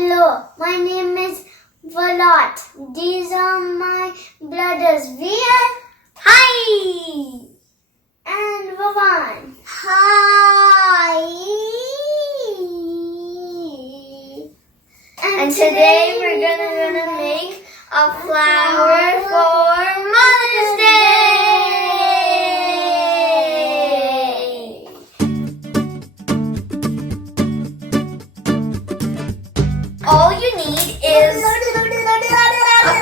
Hello, my name is Valot. These are my brothers. We are Hi and Vavan. Hi. And today we're gonna make a flower for Mother's Day. All you need is a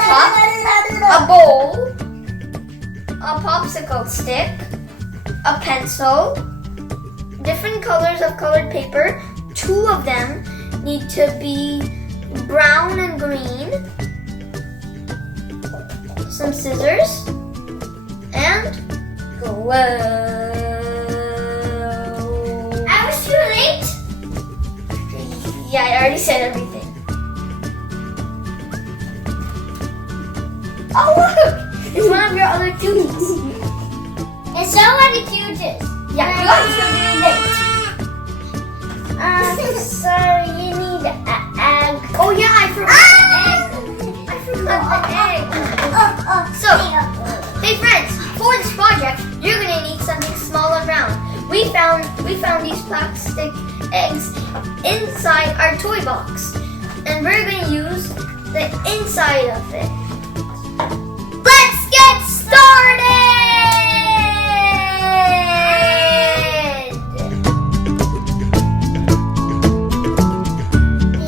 cup, a bowl, a popsicle stick, a pencil, different colors of colored paper. 2 of them need to be brown and green, some scissors, and glue. I was too late? Yeah, I already said everything. Oh look! It's one of your other cuties. It's so many cuties. Yeah, you got too late. So you need an egg. Oh yeah, I forgot the egg. I forgot the egg. So, hey friends, for this project, you're gonna need something small and round. We found these plastic eggs inside our toy box, and we're gonna use the inside of it. Let's get started!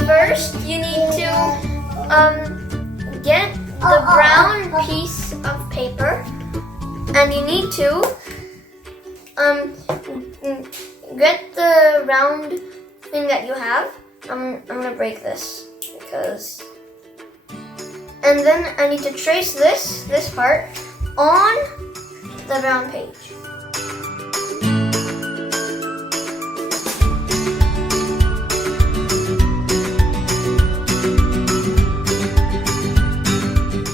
First, you need to get the brown piece of paper, and you need to get the round thing that you have. I'm gonna break this because. And then I need to trace this part on the brown page.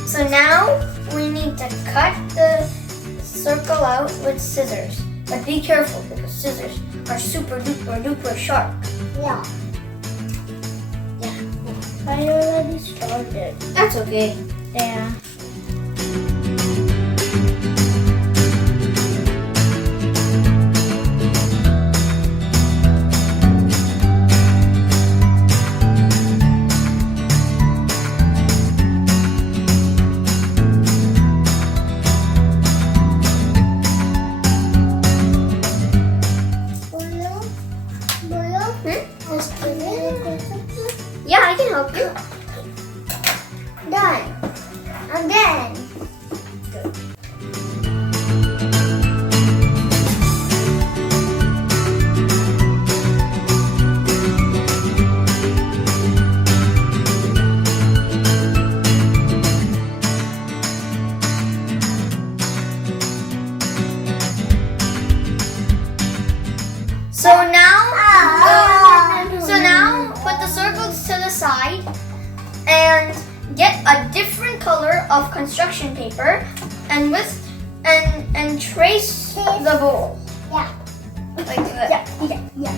So now we need to cut the circle out with scissors. But be careful because scissors are super duper duper sharp. Yeah. I already started. That's okay. Yeah. Yeah, I can help you. Done. Again. Good. So now put the circles to the side and get a different color of construction paper and trace the bowl. Yeah. Like that. Yeah.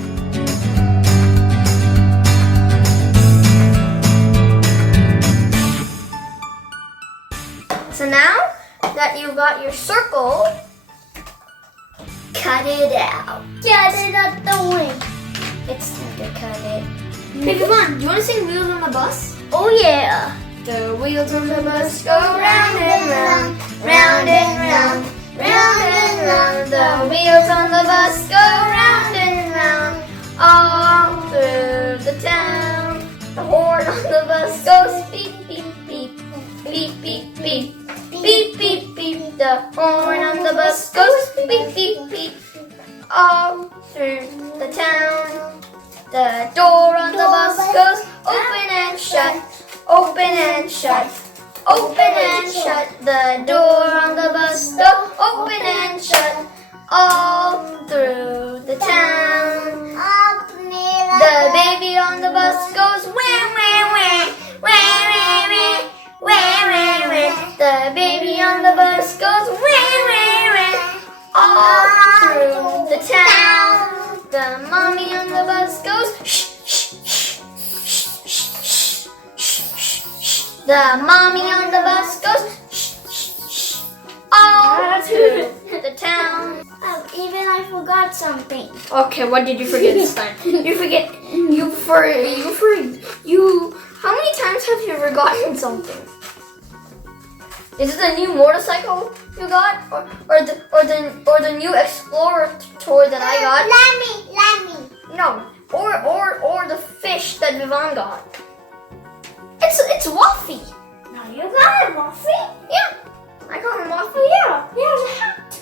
So now that you've got your circle, cut it out. Get it out the way. It's time to cut it. Hey, come on. Do you want to sing Wheels on the Bus? Oh, yeah. The wheels on the bus go round and round, round and round, round and round. The wheels on the bus go round and round, all through the town. The horn on the bus goes beep, beep, beep, beep, beep, beep, beep, beep, beep. The horn on the bus goes beep, beep, beep, all through the town. The door on the bus goes open and shut, open and shut, open and shut. The door on the bus goes open and shut, all through the town. The baby on the bus goes wah, wah, wah, wah, wah, wah, wah, wah, wah. The baby on the bus goes wah, wah, wah, all through the town. The mommy on the bus goes shh, shh, shh, shh, shh, shh. The mommy on the bus goes shh, shh, shh, all to the town. Even I forgot something. Okay, what did you forget this time? You forget. How many times have you forgotten something? Is it the new motorcycle you got, or the new Explorer toy that I got? Let me. No, or the fish that Vivan got. It's Waffy. No, you got a Waffy? Yeah, I got him Waffy. Yeah, he has a hat.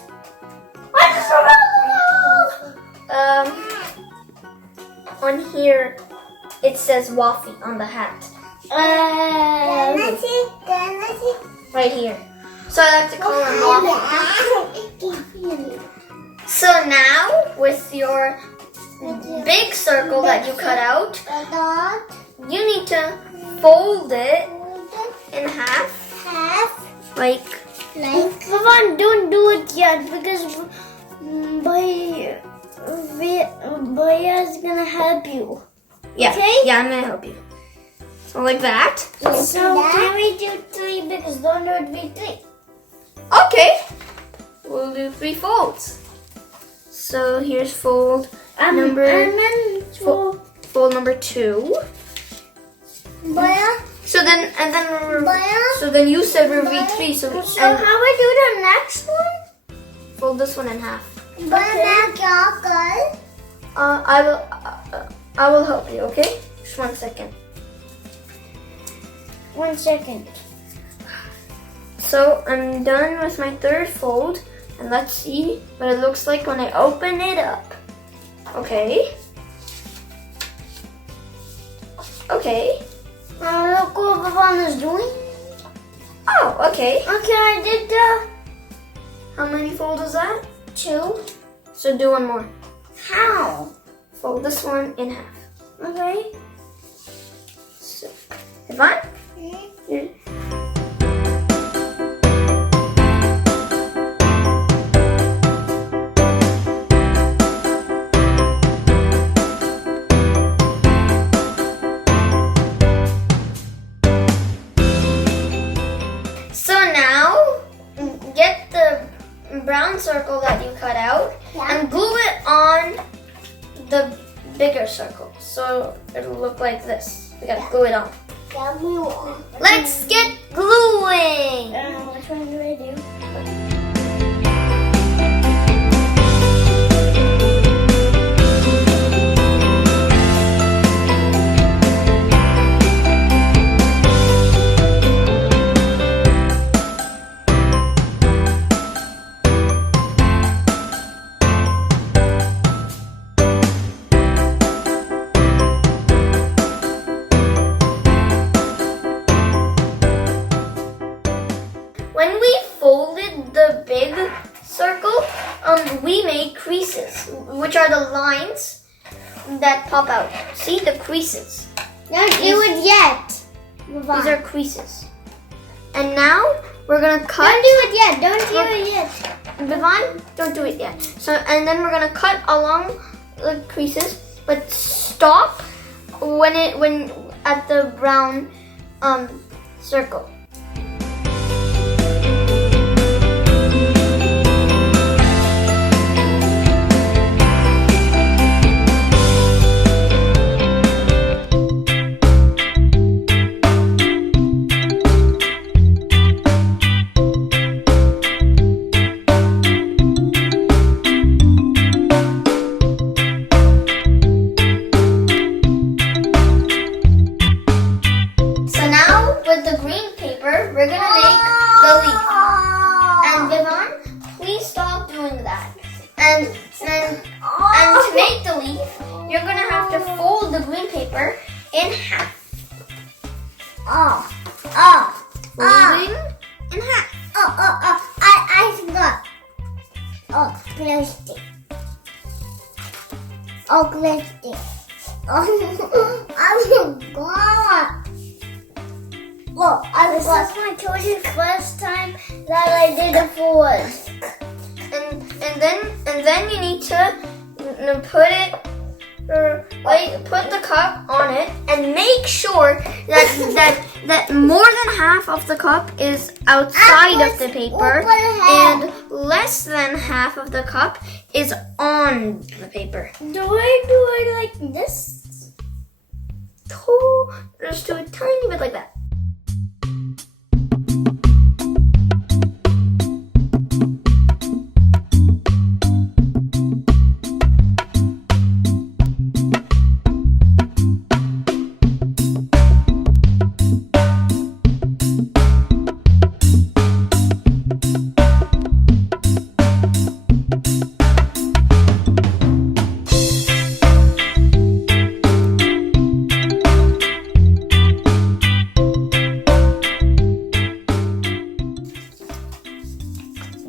I just forgot. On here, it says Waffy on the hat. Let's see. Right here. So I have to call him Waffy. So now, with your big circle that you cut out, you need to fold it in half. Like Vivan, don't do it yet because Baya's gonna help you. Yeah. Okay? Yeah, I'm gonna help you. So like that. So can we do 3 because don't do it with 3? Okay. We'll do 3 folds. So here's fold number. And then Fold number 2. Baya. So then you said we're V3. So How we do the next one? fold this one in half. I will help you. Okay. Just 1 second. 1 second. So I'm done with my 3rd fold, and let's see what it looks like when I open it up. Okay. Okay. Look what Vivan is doing. Oh, okay. Okay, I did the How many folds is that? 2. So do 1 more. How? Fold this one in half. Okay. So, Yvonne? Here. So now, get the brown circle that you cut out and glue it on the bigger circle. So it'll look like this. We gotta glue it on. Let's get gluing! Which one do I do? When we folded the big circle, we made creases, which are the lines that pop out. See the creases? Don't do it yet. These are creases. And now we're gonna cut. Don't do it yet. Don't do it yet. Vivon, don't do it yet. So, and then we're gonna cut along the creases, but stop when at the brown circle. We're gonna make the leaf. And Vivon, please stop doing that. And to make the leaf, you're gonna have to fold the green paper in half. Folding in half. I forgot. Plastic. Plastic. I forgot. This is my totally first time that I did a forward. And then you need to put it, put the cup on it, and make sure that that more than half of the cup is outside of the paper and less than half of the cup is on the paper. Do I do it like this? Just do a tiny bit like that.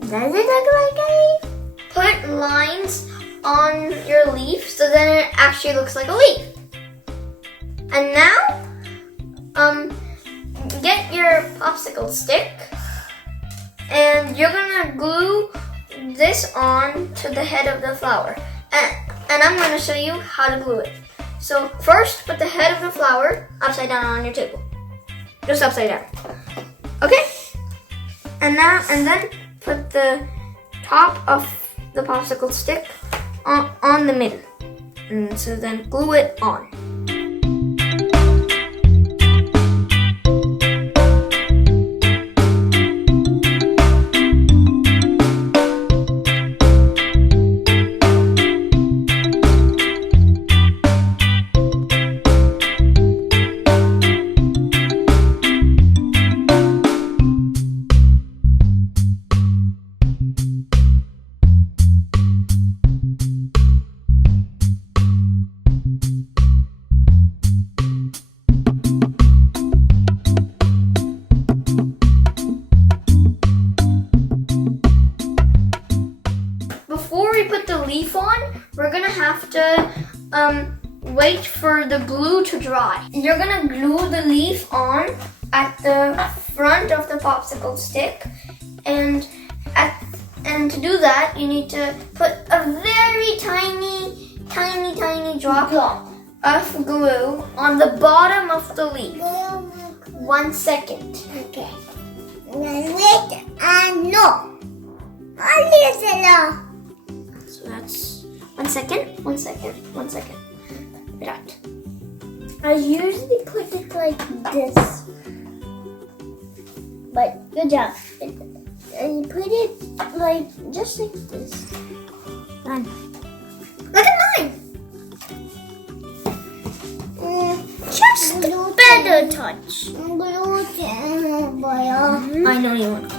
Does it look like a leaf? Put lines on your leaf so then it actually looks like a leaf. And now, get your popsicle stick and you're gonna glue this on to the head of the flower. And I'm gonna show you how to glue it. So first, put the head of the flower upside down on your table. Just upside down. Okay? And then put the top of the popsicle stick on the middle. And so then glue it on. Before we put the leaf on, we're gonna have to wait for the glue to dry. You're gonna glue the leaf on at the front of the popsicle stick, and to do that, you need to put a very tiny drop of glue on the bottom of the leaf. 1 second. Okay. Wait, no. A So that's 1 second, 1 second, 1 second. Right. I usually put it like this. But good job. I put it like just like this. Done. Look at mine. Just better touch. I know you want to.